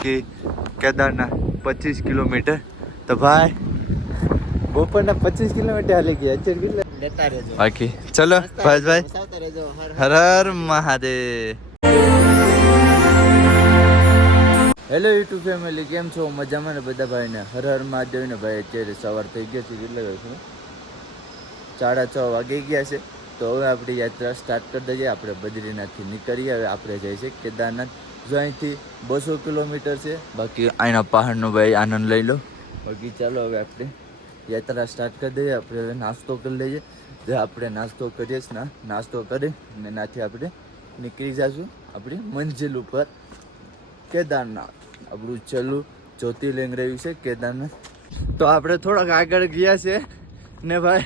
બાકી કેદારના પચીસ કિલોમીટર. તો ભાઈ બપોરના પચીસ કિલોમીટર હાલી ગયા. અત્યારે કેટલા? બાકી ચલો ભાઈ Har Har. Har Mahadev. Hello YouTube family કેમ છો? મજામાં ને બધા ભાઈને? હર હર મહાદેવ ને ભાઈ અત્યારે સવાર થઈ ગયા છે. કેટલા વાગે છે? સાડા છ વાગી ગયા છે. તો હવે આપણી યાત્રા સ્ટાર્ટ કરી દઈએ. આપણે બદ્રીનાથથી નીકળીએ. હવે આપણે જઈએ છીએ કેદારનાથ. જો અહીંથી બસો કિલોમીટર છે. બાકી અહીંના પહાડનો ભાઈ આનંદ લઈ લો. બાકી ચાલો હવે આપણે યાત્રા સ્ટાર્ટ કરી દઈએ. આપણે હવે નાસ્તો કરી લઈએ. જે આપણે નાસ્તો કરીએ ના નાસ્તો કરી અને નાથી આપણે નીકળી જઈશું આપણી મંજિલ ઉપર. કેદારનાથ. આપણું છેલ્લું જ્યોતિર્લિંગ રહ્યું છે કેદારનાથ. તો આપણે થોડાક આગળ ગયા છે ને ભાઈ,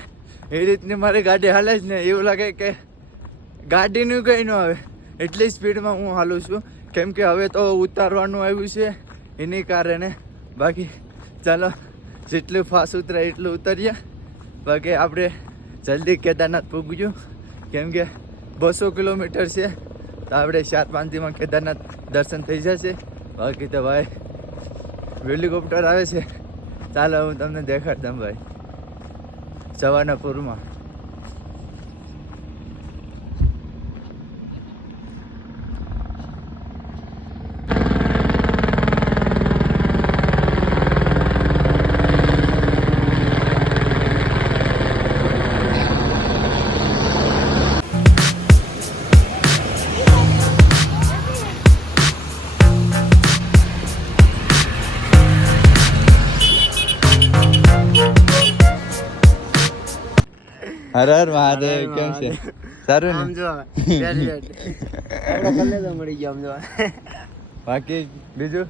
એ રીતની મારી ગાડી હાલે જ ને એવું લાગે કે ગાડીનું કંઈ ન આવે. એટલી સ્પીડમાં હું હાલું છું. કેમ કે હવે તો ઉતારવાનું આવ્યું છે એની કારણે. બાકી ચાલો, જેટલું ફાસ્ટ ઉતરાય એટલું ઉતરીએ. બાકી આપણે જલ્દી કેદારનાથ પૂગ્યું કેમ કે બસો કિલોમીટર છે. તો આપણે ચાર પાંચ કેદારનાથ દર્શન થઈ જશે. બાકી તો ભાઈ હેલિકોપ્ટર આવે છે. ચાલો, હું તમને દેખાડતા ભાઈ. સવારના હર હર મહાદેવ કેમ છે? સારું ને? જો મળી ગયો આમ જો. બાકી બીજું?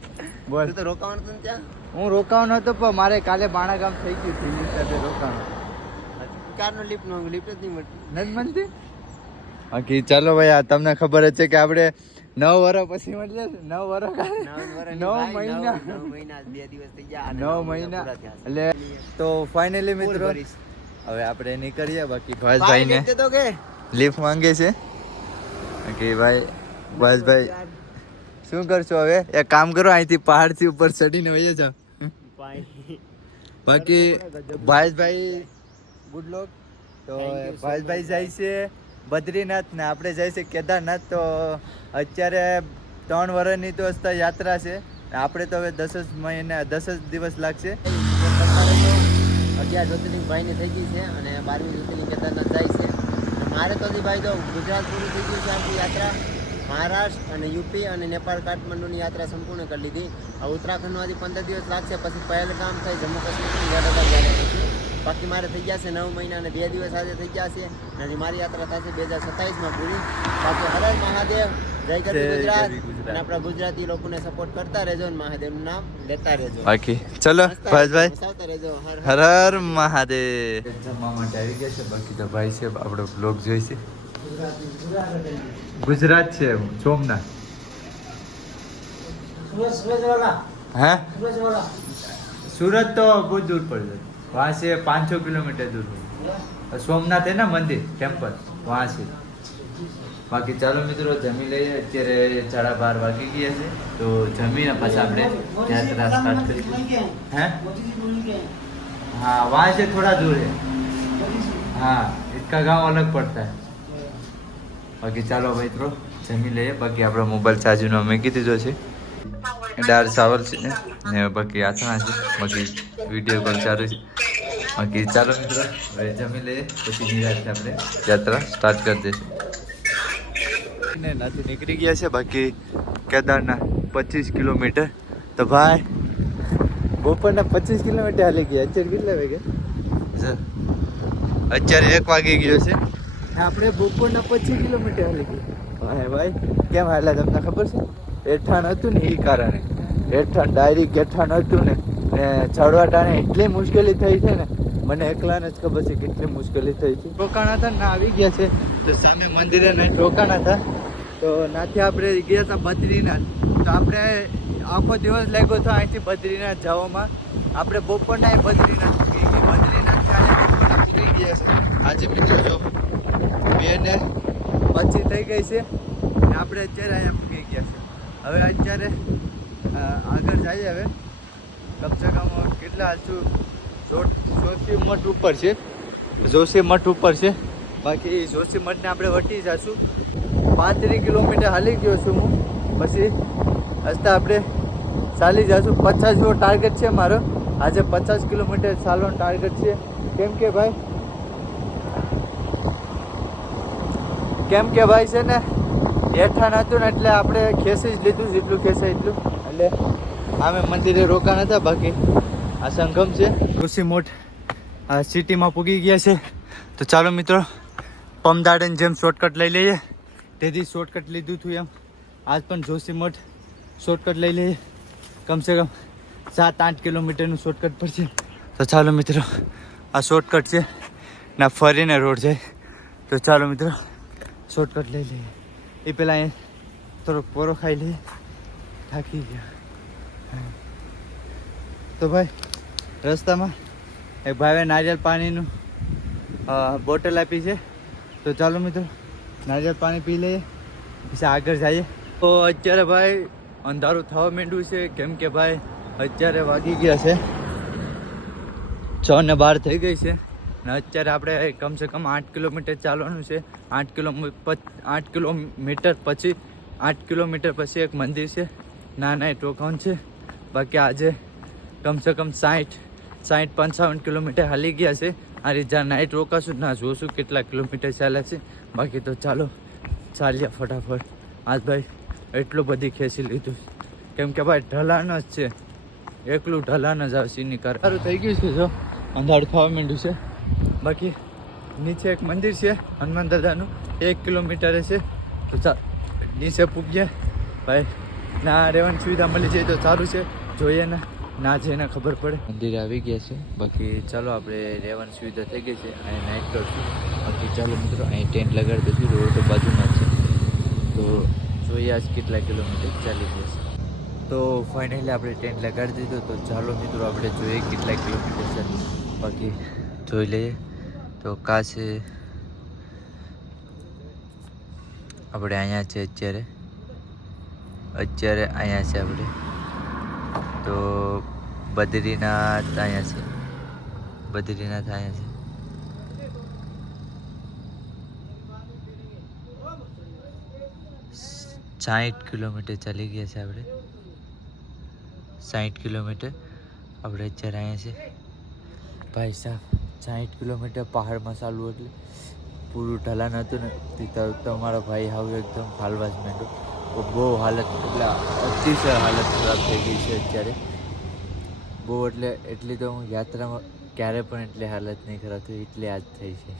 બોલ. તો રોકાવાનું હતું ત્યાં? હું રોકાવાનો હતો પણ મારે કાલે બાણા ગામ થઈ ગયું છે એની સાથે રોકાણ કારનો લિફ્ટ નો લિફ્ટ જ નહીં મળતી. નથી મળતી બાકી ચાલો ભાઈ આ તમને ખબર જ છે કે આપણે નવ વર્ષ પછી મળી છે. નવ વર્ષ નવ મહિના. નવ મહિના બે દિવસ થઈ ગયા. નવ મહિના. એટલે તો ફાઇનલી મિત્રો. હવે આપણે નીકળીએ બાકી ભાઈ ભાઈસભાઈને તો કે? લિફ્ટ માંગે છે. બાકી ભાઈ ભાઈ શું કરશો હવે? એક કામ કરો અહીંથી પહાડથી ઉપર ચડીને વહી જાઓ. બાકી ભાઈસભાઈ ગુડ લોક તો much. જાય છે બદ્રીનાથ ને આપણે જાય છે કેદારનાથ. તો અત્યારે ત્રણ વર્ષની તો યાત્રા છે. આપણે તો હવે દસ જ મહિના દસ જ દિવસ લાગશે. અગિયાર જ્યોતિર્લિંગ ભાઈની થઈ ગઈ છે અને બારમી જ્યોતિર્લિંગ કેદારનાથ જાય છે. મારે તો ભાઈ તો ગુજરાત પૂરું થઈ ગયું છે આખી યાત્રા. મહારાષ્ટ્ર અને યુપી અને નેપાળ, કાઠમંડુની યાત્રા સંપૂર્ણ કરી લીધી. હવે ઉત્તરાખંડમાંથી પંદર દિવસ લાગશે, પછી પહેલગામ થઈ જમ્મુ કાશ્મીરની છે બાકી મારે થઈ ગયા છે નવ મહિના અને બે દિવસ આજે થઈ ગયા છે. અને મારી યાત્રા થશે બે હજાર સત્તાવીસમાં પૂરી. બાકી હર મહાદેવ. જય જય ગુજરાત. અને આપણા ગુજરાતી લોકોને સપોર્ટ કરતા રહેજો અને મહાદેવનું નામ લેતા રહેજો. બાકી ચલો ભાઈ રહેજો. હર હર. મહાદેવ. જમવા માટે ગયા છે બાકી તો ભાઈ છે આપણો બ્લોગ જોઈશે. ગુજરાત છે સોમનાથ. હે? સુરત તો બહુ દૂર પડે. વહાં છે પાંચસો કિલોમીટર દૂર સોમનાથ હે ને મંદિર ટેમ્પલ વહાં બાકી ચાલો મિત્રો જમી લઈએ અત્યારે સાડા બાર વાગી ગયા છે તો જમીને પછી આપણે યાત્રા સ્ટાર્ટ કરીએ હે हाँ वहाँ से थोड़ा दूर है हाँ इसका गांव अलग पड़ता है બાકી ચાલો મિત્રો જમી લઈએ બાકી આપણો મોબાઈલ ચાર્જનો મૂકી દીધો છે દાળ ચાવલ છે ને બાકી આથણા છે બાકી વિડીયો કોલ ચાલુ છે બાકી ચાલો મિત્રો હવે જમી લઈએ પછી નિરાશથી આપણે યાત્રા સ્ટાર્ટ કરી દઈશું ને નાથી નીકળી ગયા છે બાકી કેદારના પચીસ કિલોમીટર. તો ભાઈ બપોરના પચીસ કિલોમીટર હાલી ગયા. અત્યારે કેટલા વાગે? અત્યારે એક વાગી ગયો છે. આપણે બપોરના પચીસ કિલોમીટર હાલી ગયા. ભાઈ ભાઈ કેમ હાલ્યા તમને ખબર છે? હેઠાણ હતું ને એ કારણે. હેઠાણ ડાયરેક્ટ હેઠાણ હતું ને. ને ચડવાટાને એટલી મુશ્કેલી થઈ છે ને મને એકલાને જ ખબર છે કેટલી મુશ્કેલી થઈ છે. રોકાણા હતા ને આવી ગયા છે. તો સામે મંદિરે ને રોકાણા હતા. તો નાથી આપણે ગયા હતા બદ્રીનાથ. તો આપણે આખો દિવસ લાગ્યો હતો અહીંથી બદ્રીનાથ જવામાં. આપણે બપોરના બદ્રીનાથ પૂગી ગઈ બદ્રીનાથ બપોરના પૂગી ગયા છે. આજે બે ને પચી થઈ ગઈ છે. ને આપણે અત્યારે અહીંયા ફૂકી ગયા છે. હવે અત્યારે આગળ જઈએ હવે. કમસે કમ કેટલા હાલશું જોશી મઠ ઉપર છે. જોશી મઠ ઉપર છે. બાકી જોશી મઠને આપણે વટી જશું. પાંત્રીસ કિલોમીટર હાલી ગયો છું હું. પછી હસતા આપણે ચાલી જશું. પચાસ જેવો ટાર્ગેટ છે મારો. આજે પચાસ કિલોમીટર ચાલવાનો ટાર્ગેટ છે. કેમ કે ભાઈ? કેમ કે ભાઈ છે ને હેઠાણ હતું ને એટલે આપણે ખેંચી જ લીધું, જેટલું ખેંચાય એટલું. એટલે અમે મંદિરે રોકાણ હતા, બાકી આ સંગમ છે. ખુશી મોટ આ સિટીમાં પૂગી ગયા છે. તો ચાલો મિત્રો, પમદાડન જેમ શોર્ટકટ લઈ લઈએ. તેથી શોર્ટકટ લીધું હતું એમ. આજ પણ જોશી મઠ શોર્ટકટ લઈ લઈએ કમસે કમ સાત આઠ કિલોમીટરનું શોર્ટકટ પડશે તો ચાલો મિત્રો, આ શોર્ટકટ છે ના ફરીને રોડ છે. તો ચાલો મિત્રો શોર્ટકટ લઈ લઈએ. એ પહેલાં અહીંયા થોડોક પોરો ખાઈ લઈએ. થાકી ગયા. તો ભાઈ, રસ્તામાં એક ભાઈએ નારિયેળ પાણીનું બોટલ આપી છે. તો ચાલો મિત્રો નારિયેળ પાણી પી લઈએ, પછી આગળ જઈએ. તો અત્યારે ભાઈ, અંધારું થવા માંડ્યું છે. કેમ કે ભાઈ, અત્યારે વાગી ગયા છે. છ ને બાર થઈ ગઈ છે. ને અત્યારે આપણે કમસે કમ આઠ કિલોમીટર ચાલવાનું છે. આઠ કિલો આઠ કિલોમીટર પછી, આઠ કિલોમીટર પછી એક મંદિર છે. ના નાઇટ રોકાણ છે. બાકી આજે કમસે કમ સાઠ સાઠ પંચાવન કિલોમીટર હાલી ગયા છે. આ રીતે નાઇટ રોકાશું ના, જોશું કેટલા કિલોમીટર ચાલ્યા છે. બાકી તો ચાલો, ચાલ્યા ફટાફટ. આજ ભાઈ એટલું બધી ખેંચી લીધું. કેમ કે ભાઈ ઢલાન જ છે. એકલું ઢલાન જ આવશે એની કાર. સારું થઈ ગયું છે, જો. અંધારું થવા માંડ્યું છે. બાકી નીચે એક મંદિર છે, હનુમાન દાદાનું. એક કિલોમીટરે છે. તો ચાલ નીચે પૂગ્યા. ભાઈ, ના રહેવાની સુવિધા મળી જાય તો સારું છે. જોઈએ ને. ના જઈને ખબર પડે. મંદિર આવી ગયા છે. બાકી ચાલો આપણે રહેવાની સુવિધા થઈ ગઈ છે. અહીં નાઇટ કરશું બાકી ચાલો મિત્રો, અહીં ટેન્ટ લગાડી દઈશું. રોડ તો બાજુમાં છે. તો જોઈએ આજ કેટલા કિલોમીટર ચાલી જશે તો ફાઇનલી આપણે ટેન્ટ લગાડી દીધો. તો ચાલો મિત્રો, આપણે જોઈએ કેટલા કિલોમીટર છે. બાકી જોઈ લઈએ. તો કા છે? આપણે અહીંયા છે અત્યારે. અત્યારે અહીંયા છે આપણે. તો બદ્રીનાથ અહીંયા છે. બદ્રીનાથ અહીંયા છે. સાઠ કિલોમીટર ચાલી ગયા છે આપણે. સાઠ કિલોમીટર આપણે અત્યારે અહીંયા છે. ભાઈ સાહેબ સાઠ કિલોમીટર પહાડમાં ચાલવું એટલે પૂરું ઢલાન હતું ને, તે તમારો ભાઈ હવે એકદમ ફાલવા જ માંડ્યો. બહુ હાલત, એટલે અતિશય હાલત ખરાબ થઈ ગઈ છે અત્યારે. બહુ એટલે, એટલી તો હું યાત્રામાં ક્યારે પણ એટલી હાલત નહીં ખરાબ થઈ, એટલી આજ થઈ છે.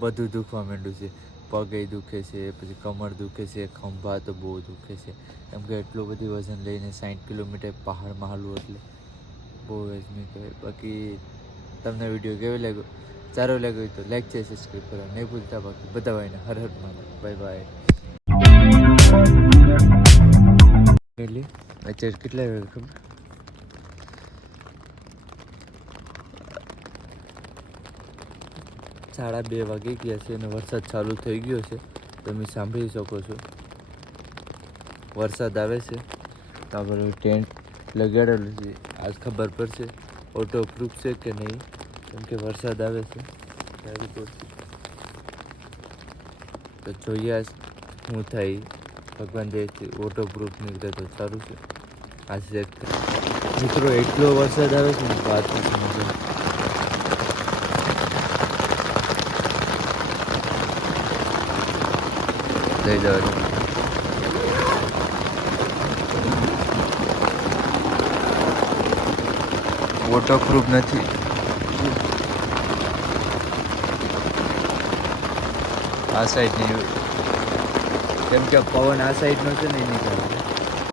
બધું દુખવા માંડ્યું છે. પગે દુખે છે, પછી કમર દુખે છે, ખંભા તો બહુ દુખે છે. એમ કે એટલું બધું વજન લઈને સાઠ કિલોમીટર પહાડમાં હાલવું એટલે બહુ વજમી કહેવાય. બાકી તમને વીડિયો કેવો લાગ્યો? સારો લાગ્યો તો લાઈક છે સબસ્ક્રાઈબ કરો. નહીં ભૂલતા બાકી. બધા ભાઈને હર હર મહાદેવ. બાય બાય અત્યારે કેટલા વાગે ખબર? સાડા બે વાગી ગયા છે અને વરસાદ ચાલુ થઈ ગયો છે. તમે સાંભળી શકો છો. વરસાદ આવે છે. તો આપણે ટેન્ટ લગાડેલું છે. આજ ખબર પડશે ઓટો પ્રૂફ છે કે નહીં. કેમ કે વરસાદ આવે છે. તો જોઈએ આજ શું થાય. ભગવાન દેવથી ઓટો પ્રૂફ નીકળે તો સારું છે. આ ચેક મિત્રો, એટલો વરસાદ આવે છે ને વાત નથી લઈ જવાનું વોટરપ્રૂફ નથી. આ સાઈડની કેમ કે પવન આ સાઈડનો છે ને એની કારણે